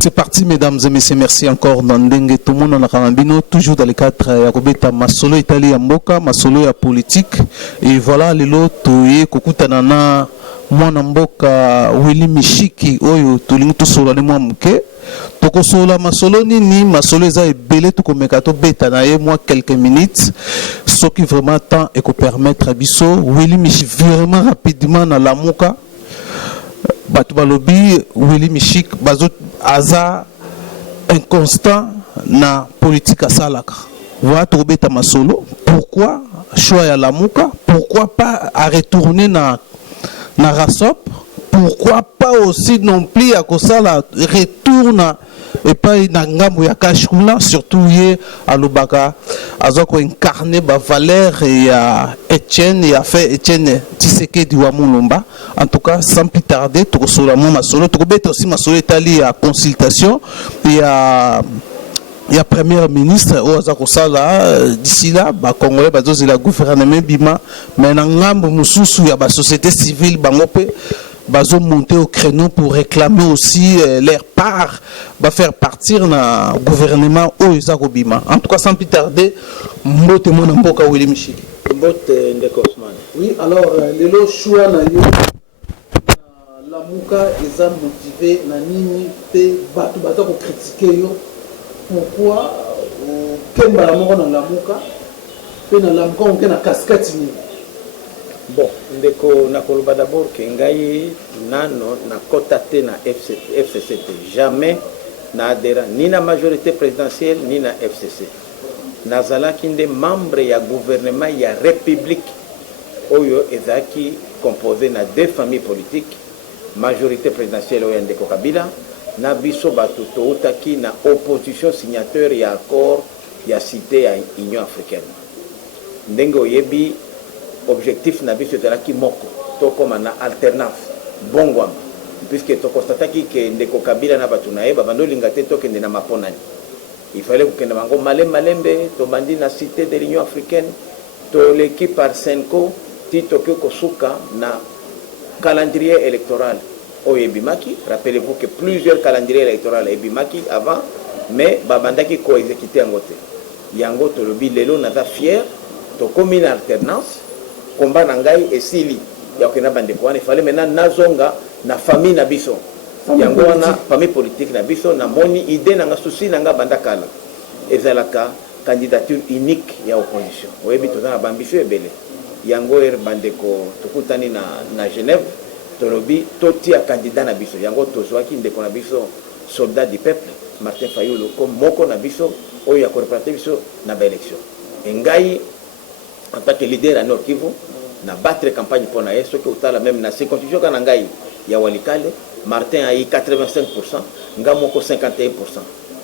C'est parti, mesdames et messieurs. Merci encore. Nandenge, tout le monde en a carambino, toujours dans le cadre Yakobeta Masolo Italie Mboka, Masolo ya politique. Et voilà, les lots, Kokutanana, Mwana Mboka, Willy Mishiki, Oyo, Tuling Tosolane Mwamuke. Tokosola Masolo Nini, Masolo Eza et Belé, tout comme Mekato Beta, moi quelques minutes. Ce qui vraiment temps et qu'on permettre à Bisso, Willy Mishiki, vraiment rapidement dans la Mouka. Batubalobi, Willy Mishik, Bazot Aza, inconstant na politique à Salaka. Voilà, Tobeta Masolo. Pourquoi choix à la Mouka? Pourquoi pas à retourner na Rasop? Pourquoi pas aussi non plus à Kosala retourne et pas na ngambo ya Kashkuna, surtout hier à Lubaka, Azoko incarné ba Valère et à Etienne et a fait Etienne Tshisekedi wa Mulumba. En tout cas, sans plus tarder, tout sur la Masolo, tout aussi Masolo est allé à consultation et à Premier ministre au Azakosala d'ici là ba Congolais ba dozi la gouvernement bima mais na ngambo mususu ya ba société civile bangope bazo monter au créneau pour réclamer aussi leur part, va faire partir na gouvernement au Izakobima. En tout cas, sans plus tarder, Mbote Monamboka Willy Mishiki. Mbote Ndekosman. Oui, alors, les lots choix na yo, la Mouka, ils ont motivé na nini te batu ko critiquer yo. Pourquoi Kemba la Mouka na la Mouka, pe na la Mouka on na casquette ni. Bon, ndeko nakoloba d'abord que ngai nano na kotate na FCCT jamais na adhérent ni na majorité présidentielle ni na FCC. Nazalaki nde membre ya gouvernement ya république oyo ezaki composé na deux familles politiques, majorité présidentielle oyo ndeko Kabila na biso bato toutaki na opposition signateur ya accord ya cité ya Union africaine. Ndenge oyebi objectif na biso ezalaki moko to koma na alternance bongwama puisque to constataki que ndeko Kabila na bato na ye babandolinga te tokende na maponani. Il fallait kokende bango malembe to bandi na cité de l'Union africaine to l'équipe par Senko ti toke kosuka na calendrier électoral oyo ebimaki. Rappelez-vous que plusieurs calendriers électoraux ebimaki avant mais babandaki ko exécuter yango te. Yango tolobi lelo naza fier to komi na alternance combat nangai esili ya kena bande kwa il fallait maintenant nazonga na famille na biso yango wana famille politique na biso na moni idée na souci nanga bandakala ezalaka candidature unique ya opposition oyebi toza na bambisio ebele yango bande ko tukutani na Genève tolobi totia candidat na biso yango tozwaki ndeko na biso soldat du peuple Martin Fayulu comme moko na biso oyo ya ko représenter biso na ba élection engai en tant que leader à Nord Kivu na battre campagne pour na ce que utala même na circonscription kana ngai ya Walikale Martin a eu 85%, Ngamoko 51%.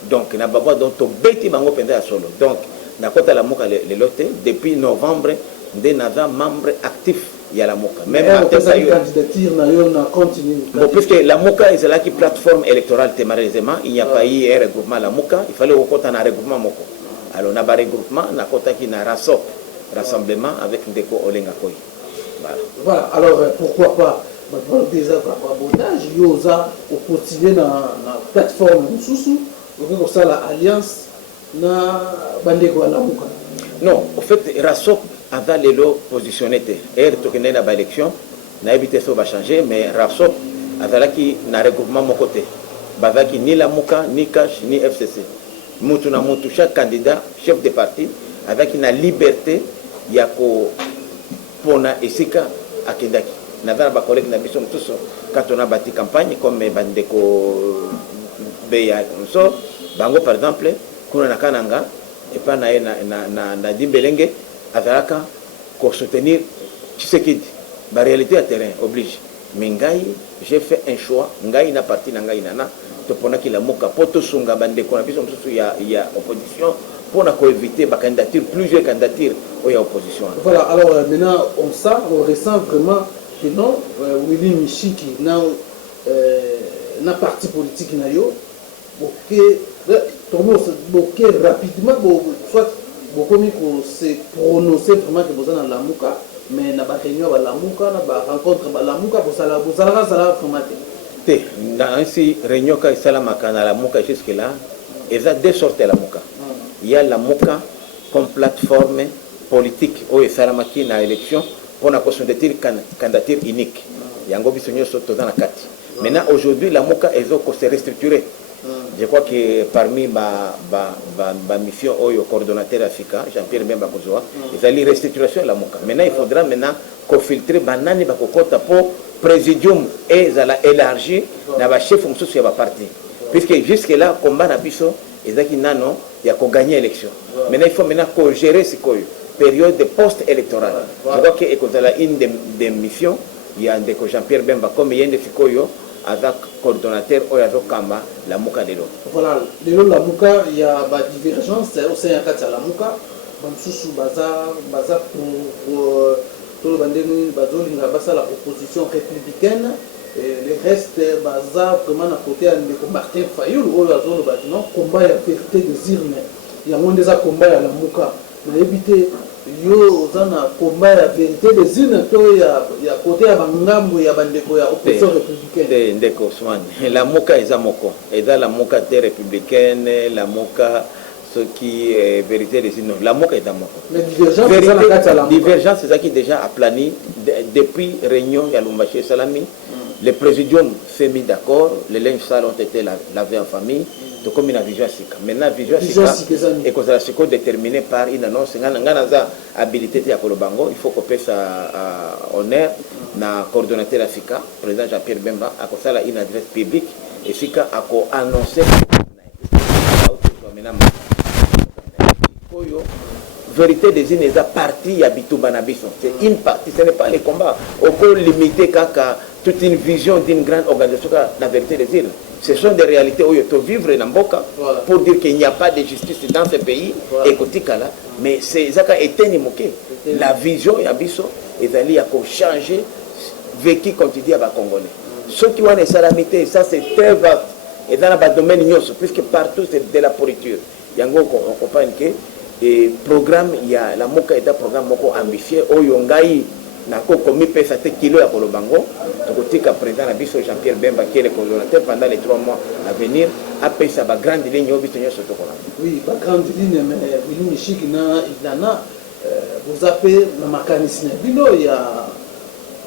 Donc na baba donc to beti bango penda solo. Donc na kota la moka le loté depuis novembre nde naza membre actif ya la moka. Même Martin Fayulu candidature na yo na continue. Bon puisque la moka est là qui plateforme électorale malheureusement il n'y a pas eu un regroupement la moka, il fallait au kota na regroupement moko. Alors na ba regroupement na kota ki na Rasop rassemblement avec Ndeko Olenga Koy. Voilà, alors pourquoi pas déjà abordage, yoza au quotidien na plateforme Moussou, pour ça la alliance na Bandeko à la Mouka. Non, en fait, Rasop a lelo positionné et tokené na ba élection, na évité ça va changer, mais Rasop a qui na regroupement mon côté. Bazaki ni la Mouka, ni Cash, ni FCC. Moutou na moutou, chaque candidat, chef de parti, avec une liberté yako pona esika akendaki navana ba collègue na biso tous quand on a bâti campagne comme bandeko beya so bango par exemple kuna na kananga et pas na dimbelenge azalaka ko soutenir Tshisekedi ba réalité à terrain oblige mais ngai j'ai fait un choix ngai na parti na ngai nana to pona ki la moka poto sunga bandeko na biso tous ya opposition pour éviter ma candidature, plusieurs candidatures aux oppositions. Voilà, alors maintenant on ressent vraiment que non, Willy Mishiki n'a parti politique na yo, rapidement, soit beaucoup se prononcer vraiment que vous êtes dans la Mouka, mais na ba réunion ba la Mouka, na ba rencontre ba la Mouka, vous allez formater. Dans ainsi réunion quand salamaka na la muka jusque là, il y a deux sortes de la muka. Il y a la muka comme plateforme politique où salamaki na élection pour la candidature unique. Yango bisonyo soto dans la kati. Maintenant aujourd'hui la muka est s'est restructurée. Je crois que parmi ma mission au coordonnateur Africa, Jean-Pierre Bemba Kozoa, il y a restructuration de la muka. Maintenant il faudra qu'on filtre banani bakokota pour présidium et élargi na ba chef fonction sur ba parti. Puisque jusque là combat na biso ezaki nano ya ko gagner élection. Maintenant il faut qu'on gérer ce période de post-électorale. Je crois que ekozala une des missions il y a ndeko Jean-Pierre Bemba comme yende sikoyo avec coordonnateur oyazo kamba la muka de l'eau. Voilà, la muka il y a ba divergence au sein de la muka bamsusu baza pour tout la opposition républicaine et le reste baza vraiment à côté de Martin Fayoul ou le bâtiment combat la vérité des urnes il y a moins des combat à la muka mais éviter yo zana combat la vérité des urnes to ya côté ya bangambo ya bandeko ya opposition républicaine ndeko Swan la muka ezamoko eza la muka te républicaine la muka ce qui est vérité des urnes la muka ezamoko divergence c'est ça qui déjà a plané depuis réunion ya Lumbashi Salami le présidium s'est mis d'accord les linges sales ont été lavés en famille. Donc comme une vision sika. Maintenant vision sika et que ça c'est déterminé par une annonce ngana habilité à Kolobango, il faut qu'on passe à honneur na coordonnateur Africa, président Jean-Pierre Bemba à cause là une adresse publique et sika a ko annoncer vérité des îles est partie à Bitoubanabison. C'est une partie, ce n'est pas les combats. On peut limiter kaka toute une vision d'une grande organisation la vérité des îles. Ce sont des réalités où il faut vivre dans Mboka pour dire qu'il n'y a pas de justice dans ce pays. Mais c'est ça qui a été moqué. La vision et Abisso, ils allaient changer vécu comme tu dis à Congolais. Ceux qui ont les salamités, ça c'est très vaste. Et dans le domaine puisque partout c'est de la pourriture. Yango on comprend que et programme il y a la moka est un programme moko ambitieux au yongai na ko komi pesa te kilo ya Kolobango tokotika président na biso Jean-Pierre Bemba qui est le coordonnateur pendant les 3 mois à venir a pesa ba grande ligne au biso nyoso tokona oui ba grande ligne mais Willy Chiki na Ilana vous appelez na makanisi bino ya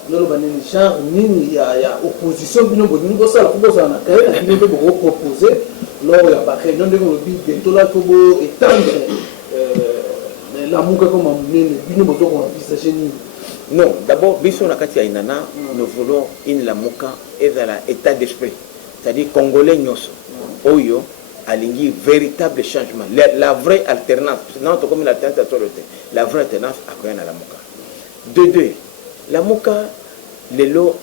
nolo baneni genre nini ya opposition bino boningo sala ko bozana ka bino be ko proposer lors ya ba réunion de ko bi bientôt là ko bo étendre la muka comme non, d'abord, nous voulons une lamuka et dans l'état d'esprit. C'est-à-dire Congolais Nyoso, Oyo, aligné véritable changement. La vraie alternance, non comme une alternance, la vraie alternance à quoi la lamuka. De deux, la muka, le lot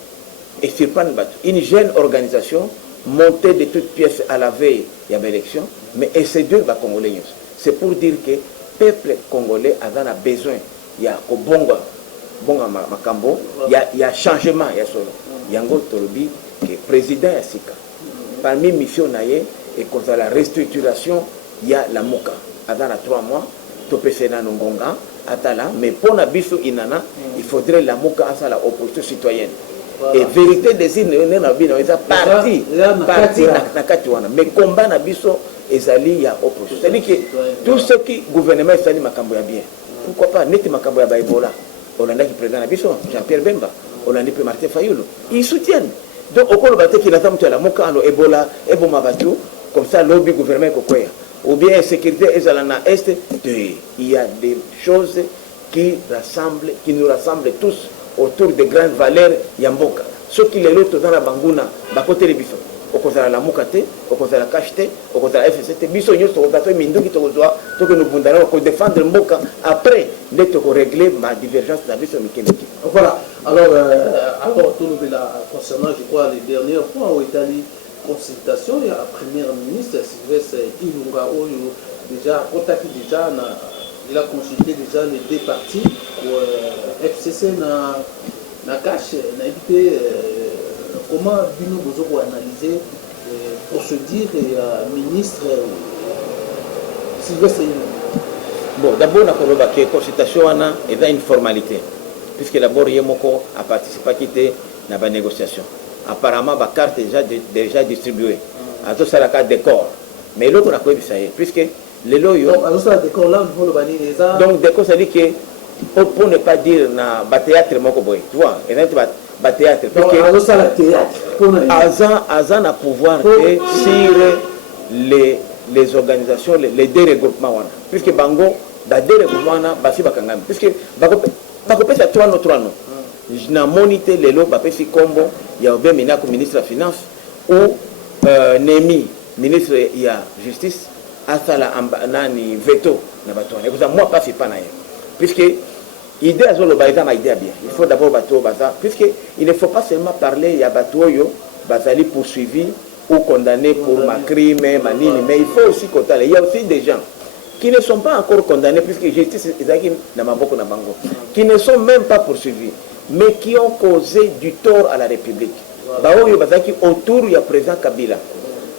est sur une jeune organisation montée de toutes pièces à la veille, il y avait l'élection, mais et ces deux, Congolais Nyoso. C'est pour dire que peuple congolais a besoin il y a bonga makambo il y a changement il y a solo yango tolobi que président Yassika parmi mission naye et contre la restructuration il y a la muka azana 3 mois to pesena ngonga atala mais pour na biso inana il faudrait la muka à la opposition citoyenne. Voilà. Et vérité des îles na bino eza parti na kati wana mais combat na biso ezali ya opposition. C'est-à-dire que tout ce qui gouvernement ezali makambo ya bien. Pourquoi pas neti makambo ya Ebola. Olanda qui président na biso Jean-Pierre Bemba, Olanda pe Martin Fayoul. Ils soutiennent. Donc au colo baté qui n'attend la moka alo Ebola eboma batu comme ça lobby gouvernement kokoya. Ou bien sécurité ezalana est il y a des choses qui nous rassemblent tous autour des grandes valeurs yamboka. Ceux qui les lotent dans la banguna bakote les biso. Au contraire la mukate, au contraire la cachete, au contraire la FCT, biso nyo to bato mindu ki to doit to que nous bundana ko défendre mboka après d'être régler ma divergence na biso mikemiki. Voilà. Alors tout le là concernant je crois les dernières fois où il y a eu consultation il y a la première ministre Sylvestre Ilunga Oyo déjà contacté déjà il a consulté déjà les deux partis pour FCC na cache na évité comment Bino Bozo pour analyser pour se dire ministre Sylvestre bon d'abord la consultation est une formalité puisque d'abord Yemoko a participé à quitter la négociation apparemment ba carte déjà distribuée azo sala ka décor mais l'autre na ko bisa puisque les loyo donc azo sala décor là pour le bani les arts donc décor ça dit que pour ne pas dire na ba théâtre moko boy tu vois et là ba théâtre parce que azo sala théâtre azan a pouvoir que sur les organisations les deux regroupements wana puisque bango da deux regroupements wana basi bakangami puisque bakopesa 3 no na monité lelo bapesi kombo ya obe minako ministre ya finance ou Nemi ministre ya justice asala nani veto na bato wana ekuza moi pas pas na ye puisque idée azolo ba eza ma idée bien il faut d'abord bato baza puisque il ne faut pas seulement parler ya bato yo bazali poursuivi ou condamné pour ma crime manini mais il faut aussi compter il y a aussi des gens qui ne sont pas encore condamnés puisque justice ezaki na maboko na bango qui ne sont même pas poursuivis mais qui ont causé du tort à la République. Baoyo bazaki autour du président Kabila.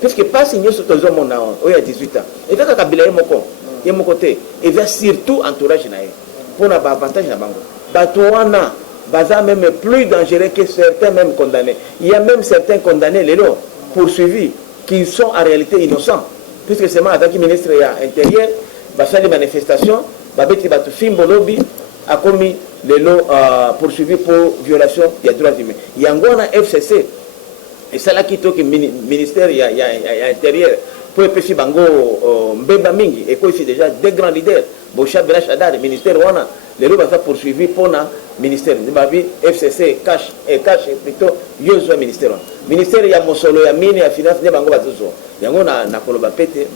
Puisque pas signé sur ton homme il y a 18 ans. Et quand Kabila est mon côté, il va surtout entourage nae pour na avantage na bango. Batouana baza même plus dangereux que certains même condamnés. Il y a même certains condamnés les lots poursuivis qui sont en réalité innocents. Puisque c'est moi avec ministre intérieur, basa les manifestations, babeti batu fimbo lobby a commis les lots poursuivis pour violation des droits humains. Il y a un FCC, et c'est là qui est le ministère intérieur, pour le bango Mbemba Mingi, et quoi ici déjà des grands leaders, Boucha Bela Chadar, le ministère Wana, les lots sont poursuivis pour le ministère. FCC, cash, et plutôt, Yozo ministère. Ministère, il y a Mosolo, il y a Mine, il y a Finance, il y a Bango Bazozo. Il y a un Koloba Pete,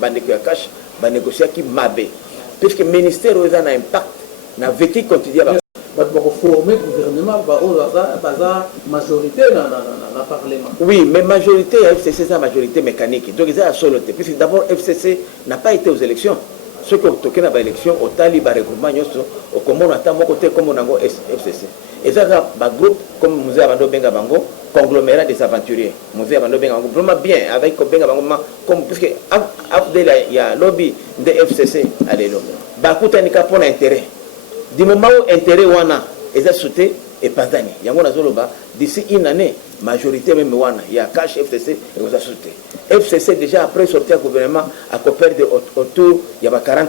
Bandeko Cash, Banegossia qui Mabe. Puisque le ministère a un impact. Na vécu quotidien ba former gouvernement ba majorité dans le parlement. Oui, mais majorité FCC c'est la majorité mécanique. Donc ils ont soloté puisque d'abord FCC n'a pas été aux élections. Ceux qui ont toqué dans les élections au Taliban regroupement au comment attend mon côté comme on a FCC. Et ça ba groupe comme Musée Abando Benga Bango conglomérat des aventuriers. Musée Abando Benga Bango vraiment bien avec Benga Bango comme puisque après il y a lobby de FCC à l'élo. Ba kutanika pour intérêt. Du moment où intérêt wana est sauté et pas d'année. D'ici une année, majorité même wana, il y a cash FCC et vous a sauté. FCC déjà après sortir du gouvernement a coopéré autour, il y a 40%.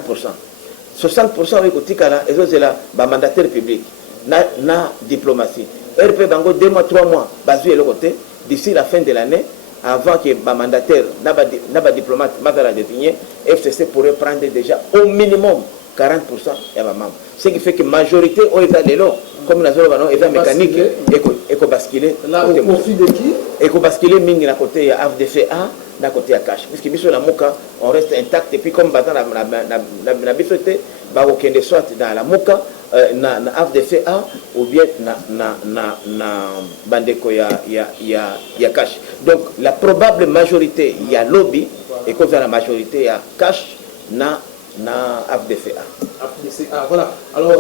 60% avec Otikala et c'est là, mandataire public, na diplomatie. RP Bango 2 mois, 3 mois, basé le côté, d'ici la fin de l'année, avant que le mandataire, n'a diplomate, n'a désigné, FCC pourrait prendre déjà au minimum 40% et ma maman. Ce qui fait que la majorité au état de l'eau, comme la zone mécanique, et basculer. Là, au profit de qui? Et basculer ming à côté à FDFA, d'un côté à cash. Puisque sur la Mouka, on reste intact. Et puis comme battant la bisoté, aucun de soit dans la Mouka, na FDFA, ou bien na Bandeko ya cash. Donc la probable majorité, il y a lobby, et comme la majorité, il y a cash, na FDFA. Ah, voilà. Alors,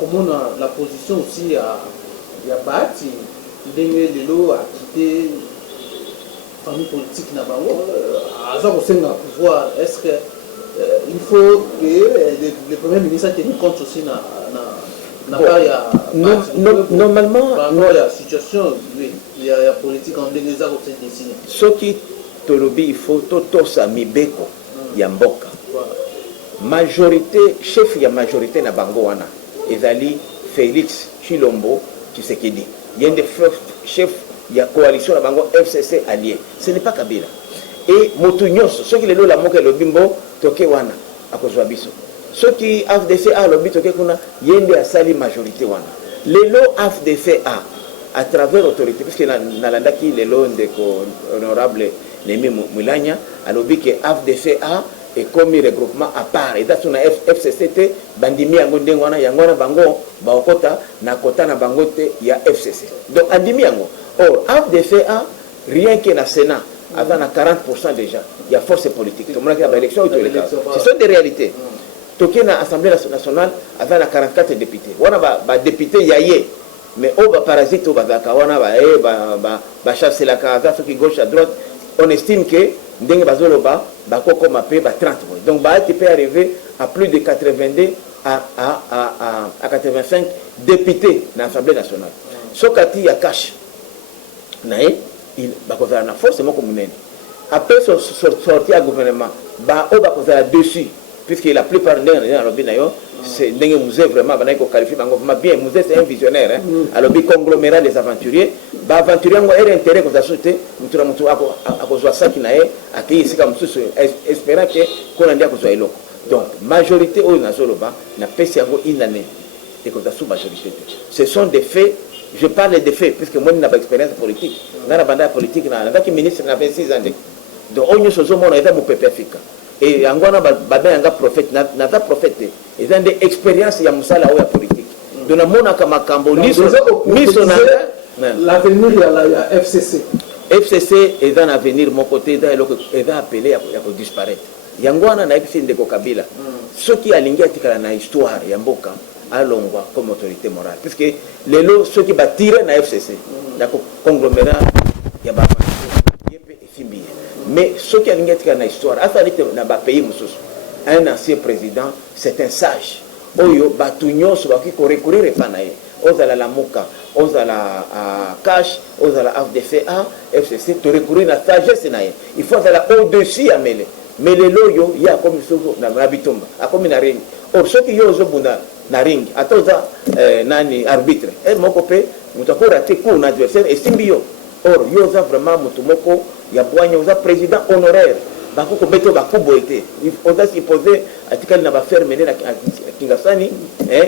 comment la position aussi à Bati, Lelo a quitté la famille politique à pouvoir. Est-ce qu'il faut que le Premier ministre tienne compte aussi normalement, la situation il y a politique en Bénéza qui s'est dessinée. Ce qui il faut tout ça, Mibeko, Yamboka. Majorité chef ya majorité na bango wana ezali Félix Chilombo Tshisekedi. Il y a des chefs ya coalition na bango FCC allié. Ce n'est pas Kabila. Et Motunyos, ceux qui le la moke le bimbo toke wana akozwa biso. Ceux qui FDCA le bito toke kuna yende asali majorité wana. Lelo FDCA à travers autorité puisque na landaki lelo ndeko honorable Nemi Mulanya alobi que FDCA et comme regroupement à part et dans son FCCT bandimi yango ndengwana yangwana bango baokota na kota na bangote ya FCC donc andimi yango or FDFA rien que na Sénat avant na 40% déjà il y a force politique tout le monde qui a élection ce sont des réalités toké na Assemblée nationale avant na 44 députés wana ba député yaye mais au ba parasite au bazaka wana ba chasser la casa ceux qui gauche à droite on estime que ndenge bazoloba bakoko mape ba 30 donc ba qui peut arriver à plus de 82 à 85 députés dans l'Assemblée nationale sokati ya cash nae il bakozala na force moko munene après sortir à gouvernement ba o bakozala dessus puisque la plupart des gens lobby nayo c'est ndenge musée vraiment bana ko qualifier bango bien musée c'est un visionnaire hein alors bi conglomérat des aventuriers ba aventurier ngo era intérêt ko société mutura mutu akozwa saki nae akii sika mususu espérant que ko ndia kozwa eloko donc majorité au nazoloba na pesi yango inane et ko sous majorité ce sont des faits. Je parle des faits, puisque moi, je n'ai pas d'expérience politique. Je n'ai pas de politique. Je suis ministre de 26 ans. Donc, on est sur mon état, mon pépé africain. Et on a un prophète, n'a pas prophète. Ils ont des expériences, il y a la politique. Donc, on a un cambo, l'avenir, il y a FCC. FCC est un avenir, mon côté, il va appeler à disparaître. Il y a un FCC de Kabila. Ceux qui ont une histoire, il y a un alongwa comme autorité morale puisque les lots ceux qui battirent na FCC na conglomérat ya ba yep et fimbi mais ceux qui ont na histoire afalite na ba pays mususu un ancien président c'est un sage oyo batunyo so ba ki recourir pa na ye ozala la muka ozala cash ozala FDFA FCC to recourir na sagesse na ye il faut aller au-dessus à mêler mais les loyo ya comme so na bitomba a comme na ring or ceux qui yo zo bunda na ring atoza nani arbitre moko pe mutako raté coup na adversaire et simbio or yoza vraiment mutumoko ya bwanya oza président honoraire bako ko beto bakubo été oza supposé atikali na ba ferme na kingasani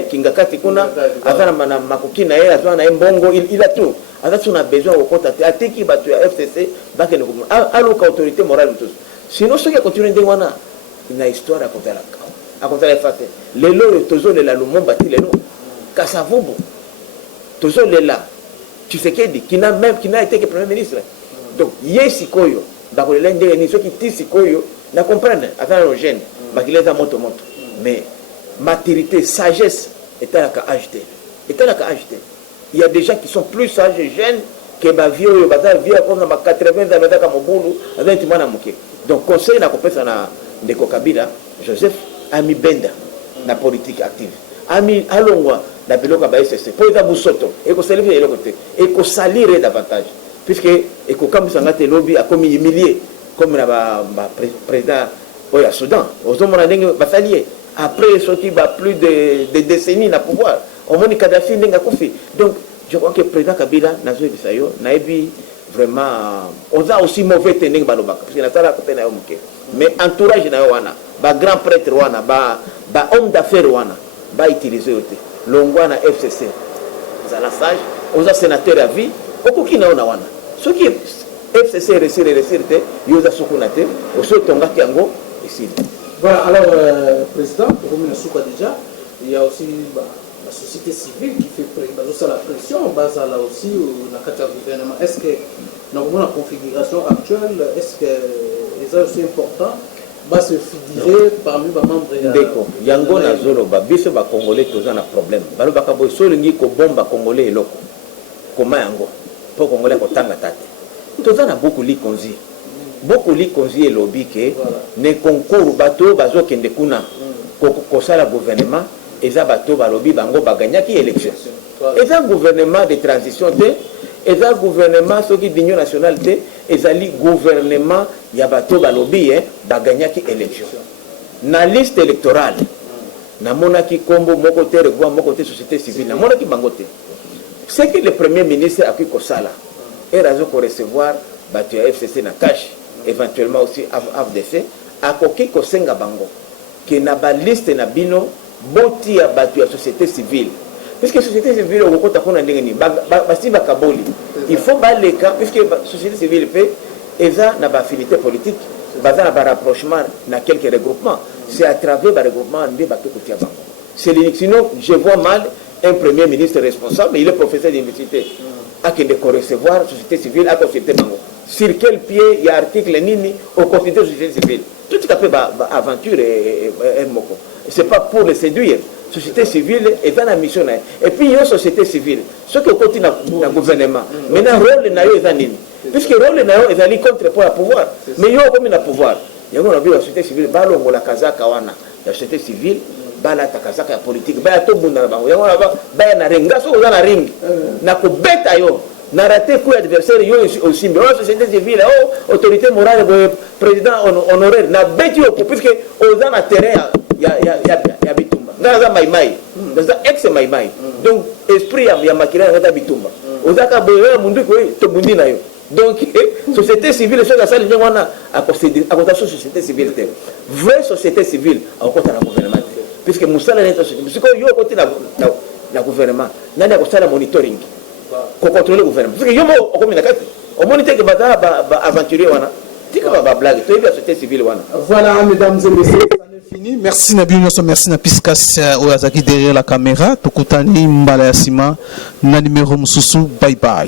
kingakati kuna azana na makoki na ye azana na mbongo il a tout aza tuna besoin au contact atiki batu ya FCC bakene ko aloka autorité morale mutusu sinon ce qui continue ndengwana na histoire à côté la à côté les lois toujours les la lumumba ti les noms Kasavubu toujours les là tu sais qui n'a été que premier ministre donc yesi koyo bakolela ndenge ni ceux qui tisi koyo na comprendre attends le jeune bakileza moto mais maturité sagesse est à la ajouter il y a des gens qui sont plus sages et jeunes que ba vieux bazal vieux comme na 80 ans badaka mobulu azati mwana muke donc conseil na kopesa na ndeko Kabila Joseph ami benda na politique active ami alongwa na biloka ba SSC pour eza busoto et ko servir eloko te et ko salir davantage puisque et ko kambisa ngate lobby a comme humilié comme na ba président oya Soudan ozomona ndenge ba salier après sorti ba plus de décennies na pouvoir au moni Kadhafi ndenga kofi donc je crois que président Kabila nazo bisayo na ebi vraiment oza aussi mauvais teneng balobaka parce que na sala côté na yo muke mais entourage na yo wana ba grand prêtre wana ba homme d'affaires wana ba utiliser yote longwa na FCC za la sage oza sénateur à vie okoki na ona wana ce qui FCC resirte yoza sokunate oso tonga kiango ici voilà alors président pour nous souka déjà il y a aussi la société civile qui fait la pression base là aussi la carte gouvernement est-ce que dans la configuration actuelle est-ce que c'est aussi important va se figurer parmi les membres D'accord. Yango na zolo ba biso ba congolais toza na problème. Balo ba kabo solingi ko bomba congolais eloko. Koma yango. Po congolais ko tanga tate. Toza na beaucoup li konzi. Beaucoup li konzi et lobby ke ne concours bato bazo kende kuna. Ko sala gouvernement eza bato ba lobby bango ba gagna ki élection. Eza gouvernement de transition te eza gouvernement soki d'union nationale te ezali gouvernement ya bato balobi baganyaki élection na liste électorale namonaki kombo moko te regwa moko te société civile namonaki bango te c'est que le premier ministre a pu kosala et raison ko recevoir bato ya FCC na cash éventuellement aussi AFDC akoki kosenga bango ke na ba liste na bino boti ya bato ya société civile puisque la société civile il faut les cas puisque la société civile fait une affinité politique un rapprochement dans quelques regroupements c'est à travers les regroupements c'est l'unique sinon je vois mal un premier ministre responsable il est professeur d'université à qui de recevoir la société civile à consulter sur quel pied il y a article nini au consulter la société civile tout à fait aventure et moko c'est pas pour le séduire société civile est dans la mission et puis il y a une société civile ce que continue dans le gouvernement maintenant rôle na yo est nini puisque rôle na yo est aller contre pour le pouvoir mais yo comme le pouvoir il y a une société civile balongo la kazaka wana la société civile bala ta kazaka ya politique bala to bunda na bango yango ba na renga so na ring na ko beta yo narratif pour l'adversaire aussi mais société civile autorité morale président honoraire na beti au puisque aux en terrain ya bitumba ngaza maimai ngaza ex maimai donc esprit ya makira ngaza bitumba ozaka boyo mundu ko to mundi na yo donc société civile so ça les gens à procéder à côté société civile vraie société civile à côté la gouvernement puisque musala n'est parce que yo côté la gouvernement nani a côté la monitoring pour contrôler le gouvernement. Parce que yo au communication, au moniteur que bata aventurier wana, tika ba blague, toi la société civile wana. Voilà mesdames et messieurs, ça n'est fini. Merci na bien merci na Piscas Oyazaki derrière la caméra, tukutani mbala ya sima na numéro mususu, bye bye.